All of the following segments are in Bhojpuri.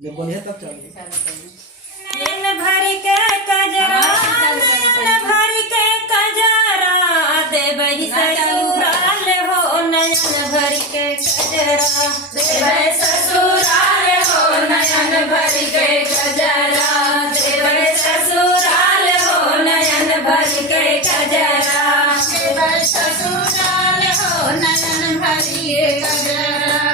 जब बोलिए तब चालू। नैन भर के कजरा, नैन भर के कजरा, देवही ससुराल हो। नयन भर के कजरा, देवही ससुराल हो। नयन भर के कजरा, देवही ससुराल हो। नयन भर के कजरा, देवही ससुराल हो। नयन भर के कजरा,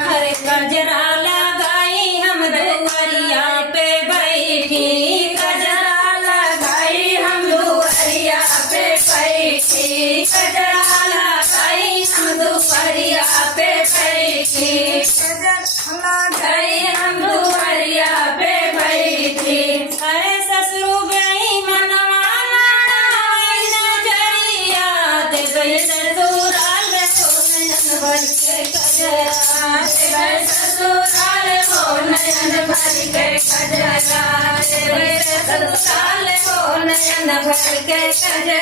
हरे कजरा लगाई हम दुआरिया पे बैठी। कजरा लगाई हम दुआरिया पे बैठी। कजरा लगाई हम दुआरिया पे बैठी। कजरा लगाई हम दुआरिया पे बैठी। अरे ससुर गई मनवा लड़ाई नजरिया, देवही ससुराल हो। नयन भर के कजरा, देवही ससुराल हो। नयन भर के कजरा, देवही ससुराल हो। नयन भर के कजरा,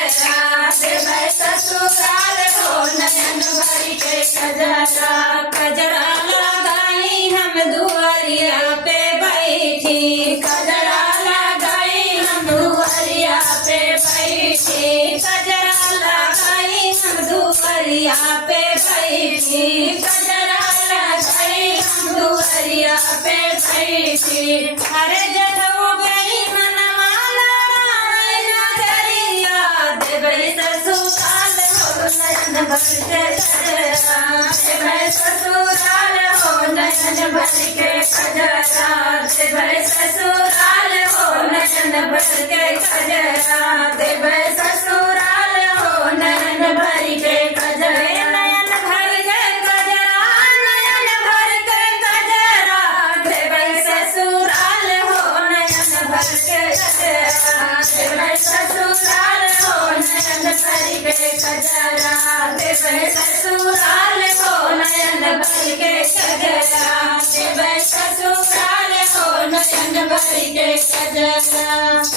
देवही ससुराल हो। नयन भर के कजरा, कजरा लगाई हम दुआरिया पे बैठी। कजरा लगाई हम दुआरिया पे बैठी। कजरा लगाई हम दुआरिया पे बैठी। कजरा लगाई हम दुआरिया पे बैठी। अरे जब हो गई मनवा लड़ाई नजरिया, देवही ससुराल हो। नयन भर के कजरा, देवही ससुराल हो। नयन भर के कजरा, देवही ससुराल हो। नयन भर के कजरा, देवही ससुराल हो। नयन भर के कजरा, नयन भर के कजरा, नयन भर के कजरा, देवही ससुराल हो। नयन भर के कजरा, देवही ससुराल हो। नयन भर के कजरा, देवही ससुराल हो। नयन भर के कजरा, देवही ससुराल हो। नयन भर के कजरा,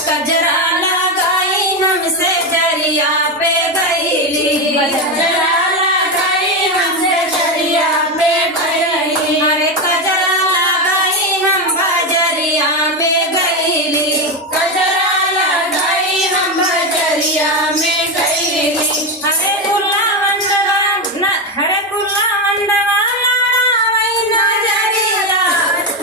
कजरा लगाई हमसे जरिया पे गईली। कजरा लगाई हमसे जरिया पे गईली। अरे कजरा लगाई हम बजरिया में गईली। कजरा लगाई हम बजरिया में गईली। हरे कुल्ला वंदवा हरे कुल्ला वंदवा लड़ाई नजरिया,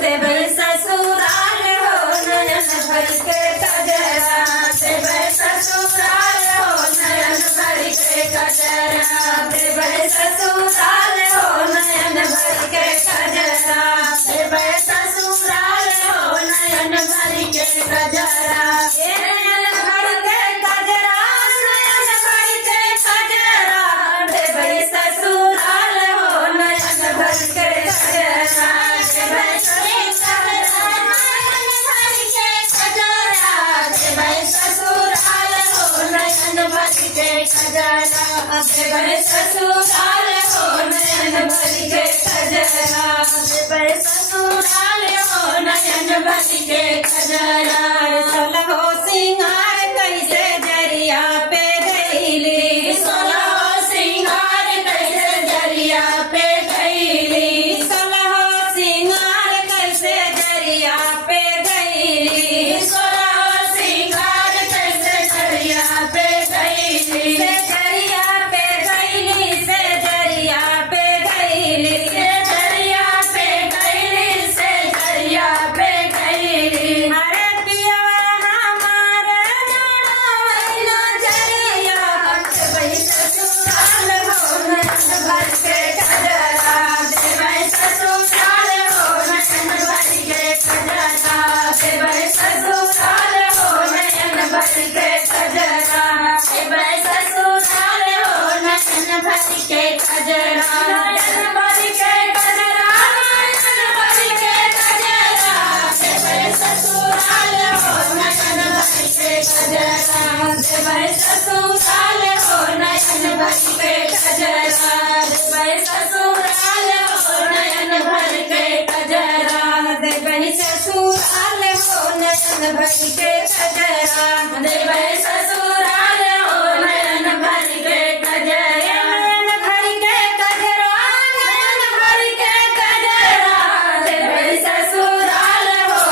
देवही ससुराल हो। नयन भर के कजरा, देवही ससुराल हो। नयन भर के कजरा, देवही ससुराल हो। नयन भर के कजरा, देवही ससुराल हो। नयन भर के कजरा, नयन भर के कजरा, नयन भर के कजरा, देवही ससुराल हो। नयन भर के कजरा, देवही ससुराल हो। नयन भर के कजरा, देवही ससुराल हो। नयन भर के कजरा, देवही ससुराल हो। नयन भर के कजरा, देवही ससुराल हो। नयन भर के कजरा, सोलहो सिंगार कैसे जरिया पे गईली। सोलहो सिंगार कैसे जरिया पे गईली। सोलहो सिंगार कैसे जरिया पे गईली। सोलहो सिंगार कैसे जरिया पे गईली। से जरिया पे गईली, से जरिया पे गईली। से जरिया पे गईली, से जरिया पे गईली। अरे पियवा हमारे जोड़ावई नजरिया, देवही ससुराल हो। नयन भर के कजरा, देवही ससुराल हो। नयन भर के कजरा, देवही ससुराल हो। नयन भर के कजरा, देवही ससुराल हो। नयन भर के कजरा, नयन भर के कजरा, नयन भर के कजरा, देवही ससुराल हो। नयन भर के कजरा, देवही ससुराल हो। नयन भर के कजरा, देवही ससुराल हो। नयन भर के कजरा, देवही ससुराल हो। नयन भर के कजरा, देवही ससुराल हो। नयन भर के कजरा, नयन भर के कजरा, नयन भर के कजरा, देवही ससुराल हो।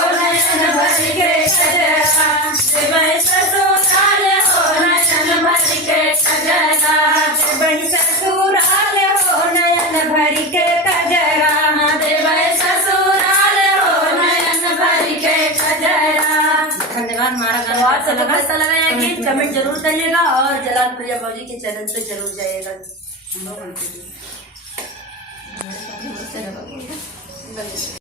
धन्यवाद। हमारा तो गाना आप कैसा सबको लगा कैसा लगा ये गीत कमेंट जरूर करिएगा और जलाल प्रिया बाबूजी के चैनल पे जरूर जाइएगा।